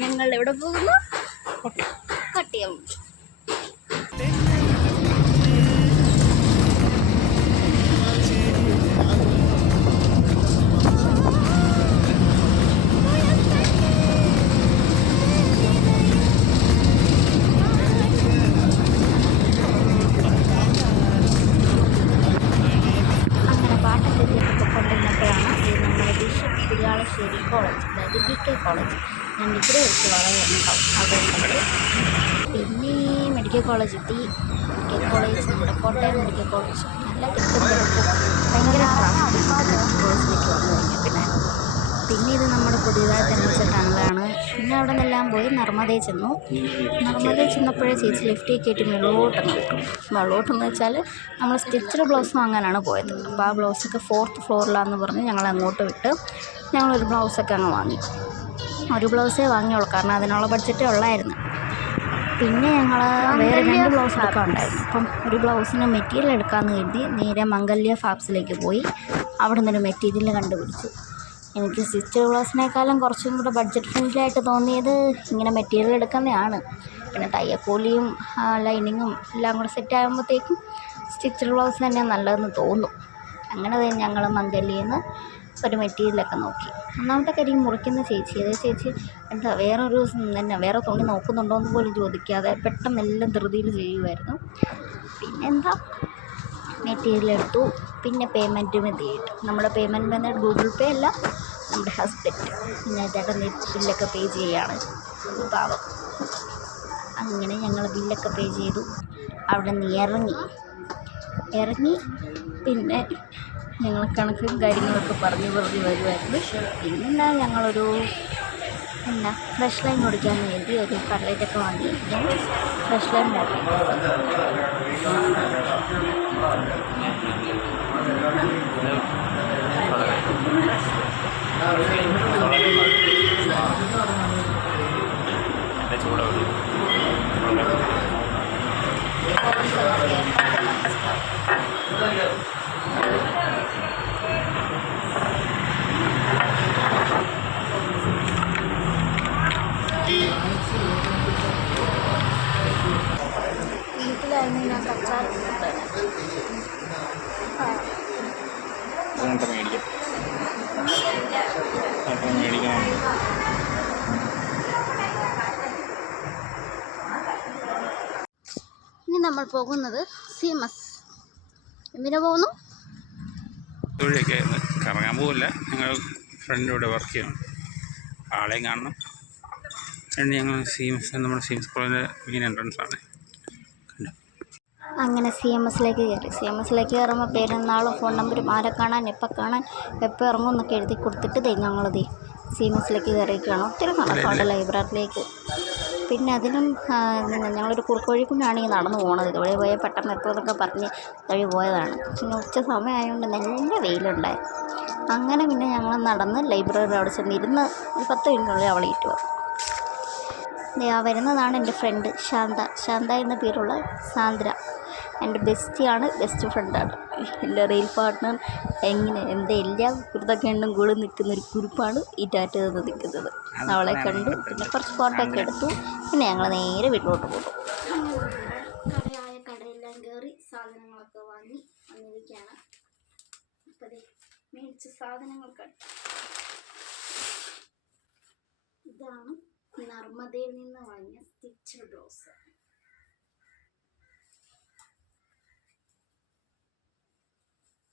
ഞങ്ങൾ എവിടെ പോകുന്നു? കൊട്ടിയം. ശ്ശേരി കോളേജ്, അതായത് BK കോളേജ്. ഞാൻ ഡിഗ്രി പഠിച്ച് വളരെ അവിടെ. പിന്നെ മെഡിക്കൽ കോളേജ് എത്തി. മെഡിക്കൽ കോളേജ് നമ്മുടെ കോട്ടയം മെഡിക്കൽ കോളേജ് നല്ല ഭയങ്കര കോളേജിലേക്ക് വന്നു കഴിഞ്ഞു. പിന്നെ ഇത് നമ്മുടെ പുതിയതായി നിർമ്മിച്ച ടണലാണ്. പിന്നെ അവിടെ നിന്നെല്ലാം പോയി നർമ്മദയിൽ ചെന്നു. നർമ്മദയിൽ ചെന്നപ്പോഴേ ചേച്ചി ലിഫ്റ്റിൽ കയറ്റി വെള്ളോട്ടെന്ന് വിട്ടു. വെള്ളോട്ടെന്ന് വെച്ചാൽ നമ്മൾ സ്റ്റിച്ചഡ് ബ്ലൗസ് വാങ്ങാനാണ് പോയത്. അപ്പോൾ ആ ബ്ലൗസൊക്കെ 4th ഫ്ലോറിലാണെന്ന് പറഞ്ഞ് ഞങ്ങളെ അങ്ങോട്ട് വിട്ട് ഞങ്ങളൊരു ബ്ലൗസൊക്കെ അങ്ങ് വാങ്ങി. ഒരു ബ്ലൗസേ വാങ്ങിയുള്ളൂ, കാരണം അതിനുള്ള ബഡ്ജറ്റേ ഉള്ളായിരുന്നു. പിന്നെ ഞങ്ങൾ വേറെ 2 ബ്ലൗസ് എടുക്കാനുണ്ടായിരുന്നു. അപ്പം ഒരു ബ്ലൗസിന് മെറ്റീരിയൽ എടുക്കാമെന്ന് കരുതി നേരെ മംഗല്യ ഫാബ്സിലേക്ക് പോയി. അവിടെ നിന്നൊരു മെറ്റീരിയൽ കണ്ടുപിടിച്ചു. എനിക്ക് സ്റ്റിച്ചഡ് ബ്ലൗസിനേക്കാളും കുറച്ചും കൂടെ ബഡ്ജറ്റ് ഫ്രണ്ട്ലി ആയിട്ട് തോന്നിയത് ഇങ്ങനെ മെറ്റീരിയൽ എടുക്കുന്നതാണ്. പിന്നെ തയ്യക്കൂലിയും ലൈനിങ്ങും എല്ലാം കൂടെ സെറ്റ് ആകുമ്പോഴത്തേക്കും സ്റ്റിച്ചഡ് ബ്ലൗസ് തന്നെ നല്ലതെന്ന് തോന്നും. അങ്ങനെ ഞങ്ങൾ മംഗല്യയിൽ നിന്ന് ഒരു മെറ്റീരിയലൊക്കെ നോക്കി. ഒന്നാമത്തെ കാര്യം മുറിക്കുന്ന ചേച്ചി എന്താ വേറെ തുണി നോക്കുന്നുണ്ടോ എന്ന് പോലും ചോദിക്കാതെ പെട്ടെന്ന് എല്ലാം ധൃതിയിൽ ചെയ്യുമായിരുന്നു. പിന്നെന്താ മെറ്റീരിയൽ എടുത്തു. പിന്നെ പേയ്മെൻറ്റ് മെത്തേഡ്, നമ്മുടെ പേയ്മെൻറ്റ് മെത്തേഡ് ഗൂഗിൾ പേ അല്ല, നമ്മുടെ ഹസ്ബൻഡ് ചേട്ടൻ ബില്ലൊക്കെ പേ ചെയ്യുകയാണ് പാവം. അങ്ങനെ ഞങ്ങൾ ബില്ലൊക്കെ പേ ചെയ്തു. അവിടെ നിന്ന് ഇറങ്ങി പിന്നെ ഞങ്ങൾ കണക്കും കാര്യങ്ങളൊക്കെ പറഞ്ഞ് വരുമായിരുന്നു. പിന്നെ ഞങ്ങളൊരു ഫ്രഷ് ലൈൻ ഓടിക്കാൻ വേണ്ടി ഒരു കട്ട്ലറ്റൊക്കെ വാങ്ങി ഫ്രഷ് ലൈൻ ഓടി. വീട്ടിലായിരുന്നു ഞാൻ കച്ചാർ ഇനി നമ്മൾ പോകുന്നത് CMS. എന്തിനാ പോകുന്നു? തൊഴിലൊക്കെ കറങ്ങാൻ പോകില്ല, ഞങ്ങൾ ഫ്രണ്ടിൻ്റെ കൂടെ വർക്ക് ചെയ്യണം, ആളെയും കാണണം. ഞങ്ങൾ CMS നമ്മുടെ CMS കോളേജിൻ്റെ മെയിൻ എൻട്രൻസ് ആണ്. അങ്ങനെ CMSലേക്ക് കയറുമ്പോൾ പെരുന്നാളും ഫോൺ നമ്പരും ആരെ കാണാൻ എപ്പോൾ ഇറങ്ങും എന്നൊക്കെ എഴുതി കൊടുത്തിട്ട് ഞങ്ങളത് CMSലേക്ക് കയറിയിരിക്കുകയാണ്. ഒത്തിരി നടക്കാണ്ട് ലൈബ്രറിയിലേക്ക്. പിന്നെ അതിനും ഞങ്ങളൊരു കുറുക്കുവഴിക്കൊണ്ടാണ് ഈ നടന്നു പോകുന്നത്. ഇതുവഴി പോയാൽ പെട്ടെന്ന് എത്തുമെന്നൊക്കെ പറഞ്ഞ് വഴി പോയതാണ്. പിന്നെ ഉച്ച സമയമായതുകൊണ്ട് നല്ല വെയിലുണ്ടായി. അങ്ങനെ പിന്നെ ഞങ്ങൾ നടന്ന് ലൈബ്രറിയുടെ അവിടെ ചെന്നിരുന്ന് ഒരു 10 മിനിറ്റിനുള്ളിൽ അവൾ ഇട്ടു. വരുന്നതാണ് എൻ്റെ ഫ്രണ്ട് ശാന്ത എന്ന പേരുള്ള സാന്ദ്ര. എൻ്റെ ബെസ്റ്റ് ഫ്രണ്ടാണ്. എല്ലാ റെയിൽ പാർട്ട്ണർ എൻ്റെ എല്ലാ കുരുത്തക്കേണ്ടും കൂടെ നിൽക്കുന്നൊരു കുറിപ്പാണ് ഈ ടാറ്റ നിന്ന് നിൽക്കുന്നത്. അവളെ കണ്ടു, പിന്നെ കുറച്ച് ഫോട്ടോ ഒക്കെ എടുത്തു. പിന്നെ ഞങ്ങൾ നേരെ വീട്ടിലോട്ട് പോകും. കടയെല്ലാം കയറി സാധനങ്ങളൊക്കെ വാങ്ങി വന്നിരിക്കുകയാണ്. അപ്പോൾ മേടിച്ച സാധനങ്ങൾക്ക് ഇതാണ് നർമ്മദയിൽ നിന്ന് വാങ്ങിയ സ്റ്റിച്ചഡ് ബ്ലൗസ്.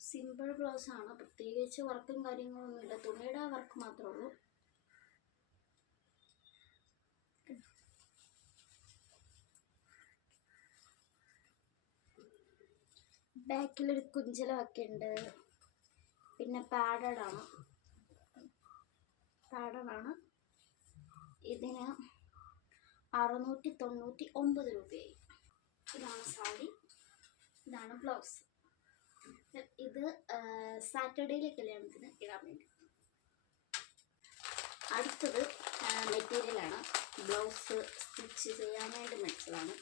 സിമ്പിൾ ബ്ലൗസാണ്, പ്രത്യേകിച്ച് വർക്കും കാര്യങ്ങളൊന്നുമില്ല, തുണിയുടെ വർക്ക് മാത്രമേ ഉള്ളൂ. ബാക്കിലൊരു കുഞ്ചലമൊക്കെ ഉണ്ട്. പിന്നെ പാഡഡാണ്. ഇതിന് 699 രൂപയായി. ഇതാണ് സാരി, ഇതാണ് ബ്ലൗസ്. ഇത് സാറ്റർഡേയിലെ കല്യാണത്തിന് ഇടാൻ വേണ്ടി. അടുത്തത് മെറ്റീരിയലാണ്. ബ്ലൗസ് സ്റ്റിച്ച് ചെയ്യാനായിട്ട് മേടിച്ചതാണ്.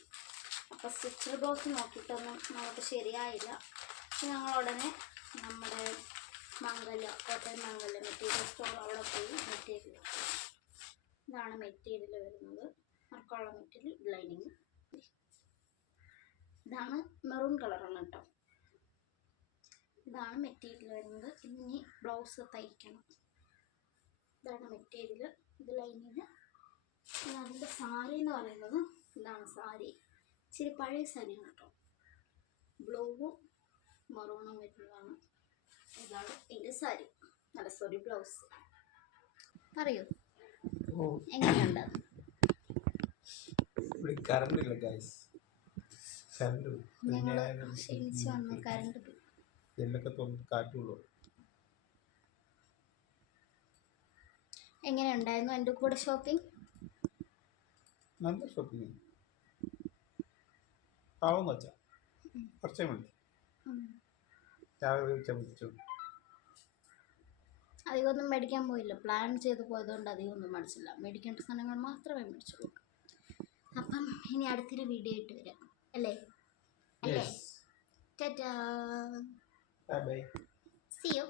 അപ്പോൾ സ്റ്റിച്ചഡ് ബ്ലൗസ് നോക്കിയിട്ടൊന്നും നമുക്ക് ശരിയായില്ല. ഞങ്ങളുടനെ നമ്മുടെ കോട്ടയം മംഗല്യ മെറ്റീരിയൽ സ്റ്റോർ അവിടെ പോയി മെറ്റീരിയൽ ഇതാണ് മെറ്റീരിയൽ വരുന്നത്. വർക്കുള്ള മെറ്റീരിയൽ, ലൈനിങ്. ഇതാണ് മെറൂൺ കളറാണ് കേട്ടോ. ഇതാണ് മെറ്റീരിയൽ വരുന്നത്. ഇനി ബ്ലൗസ് തയ്ക്കണം. ഇതാണ് മെറ്റീരിയൽ, ഇത് ലൈനിങ്. അതിൻ്റെ സാരി എന്ന് പറയുന്നത് ഇതാണ് സാരി. ഇച്ചിരി പഴയ സാരിയാണ് കേട്ടോ. ബ്ലൂവും മറൂണും വരുന്നതാണ്. ഇതാണ് എൻ്റെ സാരി. അല്ല സോറി, ബ്ലൗസ്. പറയൂ എങ്ങനെയുണ്ട്? കറണ്ടില്ല ഗൈസ്, കറണ്ട് ഞങ്ങൾ ക്ഷണിച്ച് വന്ന് കറണ്ട് പോയി. എല്ലൊക്കെ കാറ്റുള്ളൂ. എങ്ങനെ ഉണ്ടായിരുന്നു എൻ്റെ കൂടെ ഷോപ്പിംഗ്? നല്ല ഷോപ്പിംഗ്. പാവെന്ന് വെച്ചാൽ കുറച്ചേ മതി. രാവിലെ ചമിച്ചു. അധികമൊന്നും മേടിക്കാൻ പോയില്ല. പ്ലാൻ ചെയ്ത് പോയതുകൊണ്ട് അധികമൊന്നും മേടിച്ചില്ല. മേടിക്കേണ്ട സാധനങ്ങൾ മാത്രമേ മേടിച്ചുള്ളൂ. അപ്പം ഇനി അടുത്തൊരു വീഡിയോ ആയിട്ട് വരാം അല്ലേ? അല്ലേ? Tata. Bye bye. See you.